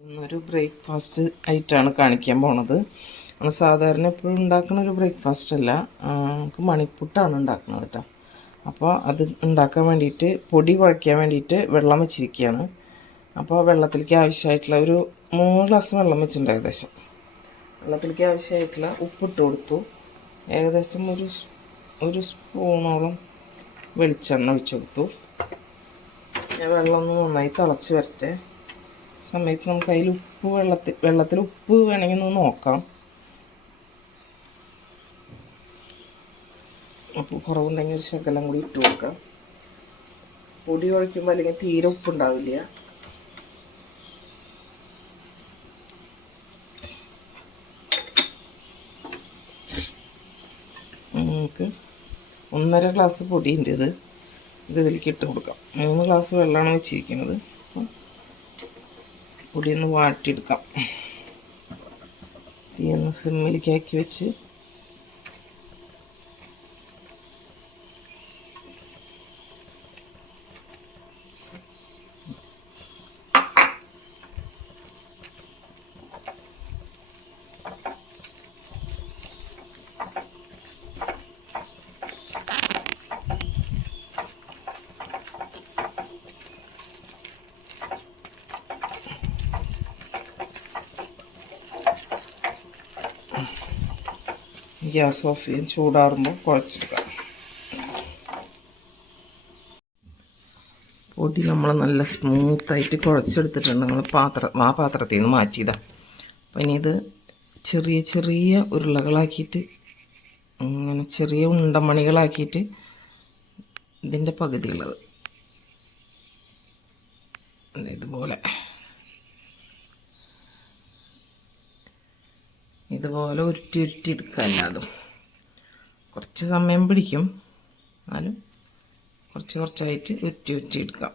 ഇന്നൊരു ബ്രേക്ക്ഫാസ്റ്റ് ആയിട്ടാണ് കാണിക്കാൻ പോണത്. നമ്മൾ സാധാരണ എപ്പോഴും ഉണ്ടാക്കുന്ന ഒരു ബ്രേക്ക്ഫാസ്റ്റ് അല്ല. നമുക്ക് മണിപ്പുട്ടാണ് ഉണ്ടാക്കുന്നത് കേട്ടോ. അപ്പോൾ അത് ഉണ്ടാക്കാൻ വേണ്ടിയിട്ട് പൊടി കുഴയ്ക്കാൻ വേണ്ടിയിട്ട് വെള്ളം വെച്ചിരിക്കുകയാണ്. അപ്പോൾ വെള്ളത്തിലേക്ക് ആവശ്യമായിട്ടുള്ള ഒരു മൂന്ന് ഗ്ലാസ് വെള്ളം വെച്ചിട്ടുണ്ട് ഏകദേശം. വെള്ളത്തിലേക്ക് ആവശ്യമായിട്ടുള്ള ഉപ്പിട്ട് കൊടുത്തു. ഏകദേശം ഒരു ഒരു സ്പൂണോളം വെളിച്ചെണ്ണ ഒഴിച്ചു കൊടുത്തു. വെള്ളം ഒന്ന് നന്നായി തിളച്ച് വരട്ടെ. സമയത്ത് നമുക്ക് അതിൽ ഉപ്പ് വെള്ളത്തിൽ വെള്ളത്തിൽ ഉപ്പ് വേണമെങ്കിൽ ഒന്ന് നോക്കാം. ഉപ്പ് കുറവുണ്ടെങ്കിൽ ഒരു ശകലം കൂടി ഇട്ട് കൊടുക്കാം. പൊടി കുഴയ്ക്കുമ്പോൾ അല്ലെങ്കിൽ തീരെ ഉപ്പുണ്ടാവില്ല. നമുക്ക് ഒന്നര ഗ്ലാസ് പൊടിയുണ്ട് ഇത്. ഇത് ഇതിലേക്ക് ഇട്ട് കൊടുക്കാം. മൂന്ന് ഗ്ലാസ് വെള്ളമാണ് വെച്ചിരിക്കുന്നത്. അപ്പം പൊടി ഒന്ന് വാട്ടിയെടുക്കാം. തീ ഒന്ന് സിമ്മിലേക്ക് ആക്കി വെച്ച് ഗ്യാസ് ഓഫ് ചെയ്യും. ചൂടാറുമ്പോൾ കുഴച്ചെടുക്കാം. പൊടി നമ്മൾ നല്ല സ്മൂത്തായിട്ട് കുഴച്ചെടുത്തിട്ടുണ്ട്. നമ്മൾ പാത്രം ആ പാത്രത്തിൽ നിന്ന് മാറ്റിയതാണ് അപ്പം ഇനി ഇത് ചെറിയ ചെറിയ ഉരുളകളാക്കിയിട്ട് അങ്ങനെ ചെറിയ ഉണ്ടമണികളാക്കിയിട്ട് ഇതിന്റെ പകുതിയുള്ളത്. ഇതുപോലെ. ഇതുപോലെ ഉരുട്ടി ഉരുട്ടി എടുക്കുക കുറച്ച് സമയം പിടിക്കും. എന്നാലും കുറച്ച് കുറച്ചായിട്ട് ഉരുട്ടി ഉരുട്ടി എടുക്കാം.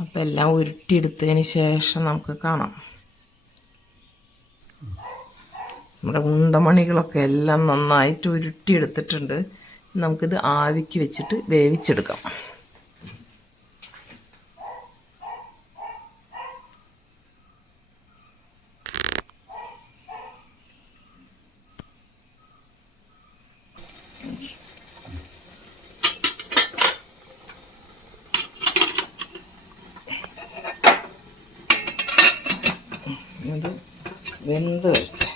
അപ്പം എല്ലാം ഉരുട്ടിയെടുത്തതിന് ശേഷം നമുക്ക് കാണാം. നമ്മുടെ ഉണ്ടമണികളൊക്കെ എല്ലാം നന്നായിട്ട് ഉരുട്ടിയെടുത്തിട്ടുണ്ട് നമുക്കിത് ആവിക്ക് വെച്ചിട്ട് വേവിച്ചെടുക്കാം. ഇത് വെന്ത് വരട്ടെ.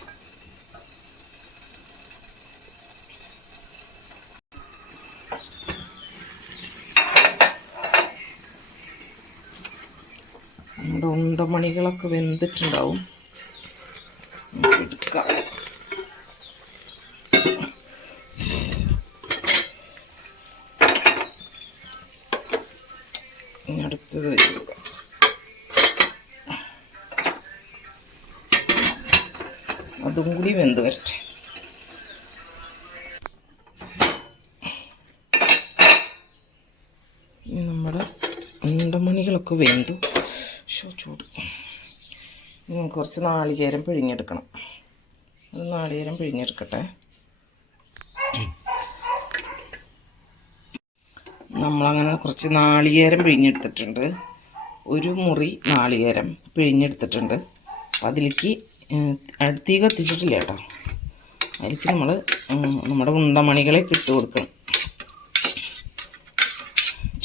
നമ്മുടെ ഉണ്ടമണികളൊക്കെ വെന്തിട്ടുണ്ടാവും. എടുക്കാം ഇനി അടുത്തത് വെച്ച് കൊടുക്കാം അതും കൂടി വെന്ത് വരട്ടെ. നമ്മുടെ ഉണ്ടമണികളൊക്കെ വെന്തു. ഷോ ചൂട്. കുറച്ച് നാളികേരം പിഴിഞ്ഞെടുക്കണം. അത് നാളികേരം പിഴിഞ്ഞെടുക്കട്ടെ. നമ്മളങ്ങനെ കുറച്ച് നാളികേരം പിഴിഞ്ഞെടുത്തിട്ടുണ്ട്. ഒരു മുറി നാളികേരം പിഴിഞ്ഞെടുത്തിട്ടുണ്ട്. അതിലേക്ക് തീ കത്തിച്ചിട്ടില്ല കേട്ടോ. അതിലേക്ക് നമ്മൾ നമ്മുടെ ഉണ്ടമണികളെ ഇട്ട് കൊടുക്കണം.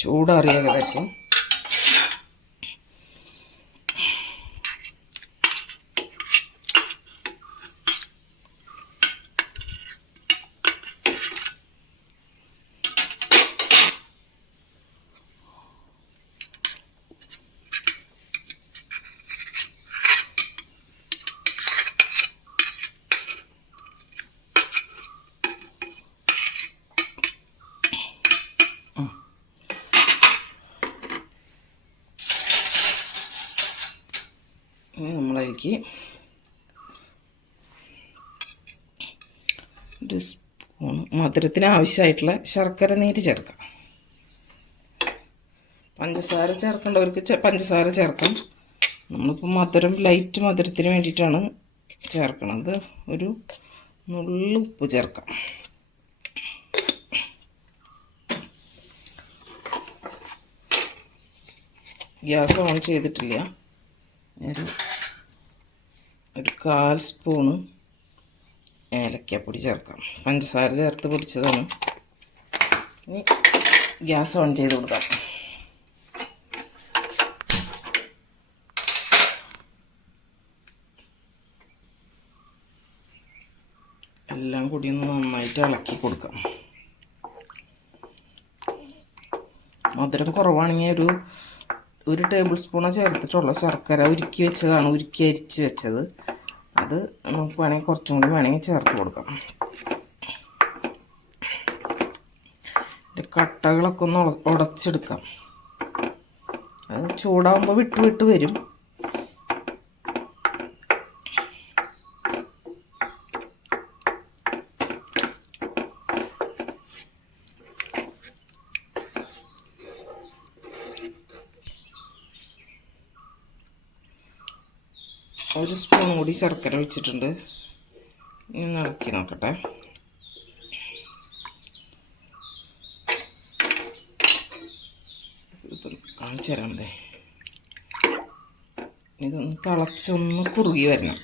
ചൂടാറിയ ഏകദേശം ഇനി നമ്മളതിലേക്ക് ഒരു സ്പൂൺ മധുരത്തിന് ആവശ്യമായിട്ടുള്ള ശർക്കര നീര് ചേർക്കാം. പഞ്ചസാര ചേർക്കേണ്ടവർക്ക് പഞ്ചസാര ചേർക്കാം. നമ്മളിപ്പോൾ മധുരം ലൈറ്റ് മധുരത്തിന് വേണ്ടിയിട്ടാണ് ചേർക്കണത്. ഒരു നുള്ളു ഉപ്പ് ചേർക്കാം. ഗ്യാസ് ഓൺ ചെയ്തിട്ടില്ല. ഒരു കാൽ സ്പൂണ് ഏലക്കപ്പൊടി ചേർക്കാം പഞ്ചസാര ചേർത്ത് പൊടിച്ചതാണ്. ഇനി ഗ്യാസ് ഓൺ ചെയ്ത് കൊടുക്കാം. എല്ലാം കൂടി ഒന്ന് നന്നായിട്ട് ഇളക്കി കൊടുക്കാം. മധുരം കുറവാണെങ്കിൽ ഒരു ഒരു ടേബിൾ സ്പൂണേ ചേർത്തിട്ടുള്ള. ശർക്കര ഉരുക്കി വെച്ചതാണ് ഉരുക്കി അരിച്ച് വെച്ചത്. അത് നമുക്ക് വേണമെങ്കിൽ കുറച്ചും കൂടി വേണമെങ്കിൽ ചേർത്ത് കൊടുക്കാം. കട്ടകളൊക്കെ ഒന്ന് ഉടച്ചെടുക്കാം. അത് ചൂടാകുമ്പോൾ വിട്ട് വിട്ട് വരും. ഒരു സ്പൂൺ കൂടി ശർക്കര വെച്ചിട്ടുണ്ട് ഇനി ഇളക്കി നോക്കട്ടെ. കാണിച്ചു ഇതൊന്ന് തിളച്ചൊന്ന് കുറുകി വരണം.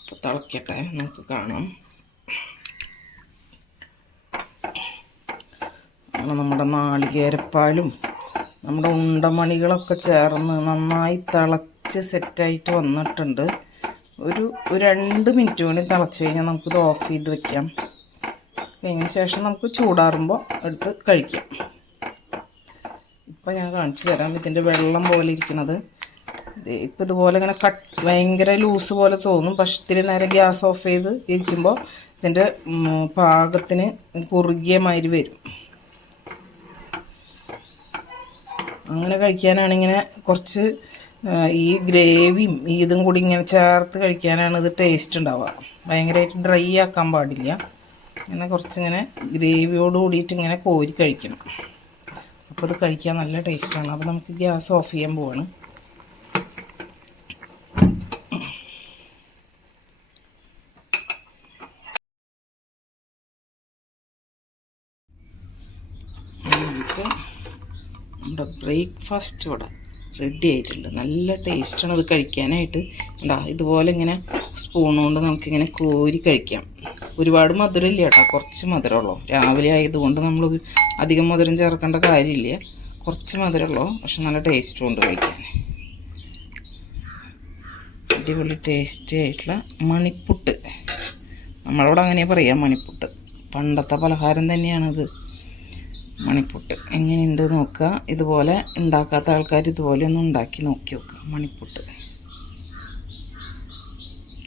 അപ്പോൾ തിളക്കട്ടെ നമുക്ക് കാണാം. നമ്മുടെ നാളികേരപ്പാലും നമ്മുടെ ഉണ്ടമണികളൊക്കെ ചേർന്ന് നന്നായി തിളച്ച് സെറ്റായിട്ട് വന്നിട്ടുണ്ട്. ഒരു രണ്ട് മിനിറ്റ് കൂടി തിളച്ച് കഴിഞ്ഞാൽ നമുക്കിത് ഓഫ് ചെയ്ത് വെക്കാം. കഴിഞ്ഞതിന് ശേഷം നമുക്ക് ചൂടാറുമ്പോൾ എടുത്ത് കഴിക്കാം. ഇപ്പോൾ ഞാൻ കാണിച്ചു തരാം ഇതിന്റെ വെള്ളം പോലെ ഇരിക്കുന്നത്. ഇപ്പം ഇതുപോലെ ഇങ്ങനെ കട്ട് ഭയങ്കര ലൂസ് പോലെ തോന്നും. പക്ഷെ ഇത്തിരി നേരം ഗ്യാസ് ഓഫ് ചെയ്ത് ഇരിക്കുമ്പോൾ ഇതിന്റെ പാകത്തിന് കുറുകിയ മാതിരി വരും. അങ്ങനെ കഴിക്കാനാണിങ്ങനെ കുറച്ച് ഈ ഗ്രേവിയും ഇതും കൂടി ഇങ്ങനെ ചേർത്ത് കഴിക്കാനാണ് ഇത് ടേസ്റ്റ് ഉണ്ടാവുക. ഭയങ്കരമായിട്ട് ഡ്രൈ ആക്കാൻ പാടില്ല. ഇങ്ങനെ കുറച്ചിങ്ങനെ ഗ്രേവിയോട് കൂടിയിട്ട് ഇങ്ങനെ കോരി കഴിക്കണം. അപ്പോൾ ഇത് കഴിക്കാൻ നല്ല ടേസ്റ്റാണ് അപ്പോൾ നമുക്ക് ഗ്യാസ് ഓഫ് ചെയ്യാൻ പോവാണ്. ബ്രേക്ക്ഫാസ്റ്റ് ഇവിടെ. റെഡി ആയിട്ടുണ്ട്. നല്ല ടേസ്റ്റാണ് അത് കഴിക്കാനായിട്ട്. ഉണ്ടാ ഇതുപോലെ ഇങ്ങനെ സ്പൂൺ കൊണ്ട് നമുക്കിങ്ങനെ കോരി കഴിക്കാം. ഒരുപാട് മധുരം ഇല്ല കേട്ടോ കുറച്ച് മധുരമുള്ളൂ രാവിലെ ആയതുകൊണ്ട് നമ്മൾ അധികം മധുരം ചേർക്കേണ്ട കാര്യമില്ല. കുറച്ച് മധുരമുള്ളൂ പക്ഷെ നല്ല ടേസ്റ്റും ഉണ്ട് കഴിക്കാൻ. അടിപൊളി ടേസ്റ്റി ആയിട്ടുള്ള മണിപ്പുട്ട്. നമ്മളവിടെ അങ്ങനെ പറയാം മണിപ്പുട്ട്. പണ്ടത്തെ പലഹാരം തന്നെയാണിത്. മണിപ്പുട്ട്. എങ്ങനെയുണ്ട് നോക്കുക. ഇതുപോലെ ഉണ്ടാക്കാത്ത ആൾക്കാർ ഇതുപോലെ ഒന്ന് ഉണ്ടാക്കി നോക്കി നോക്കുക. മണിപ്പുട്ട്.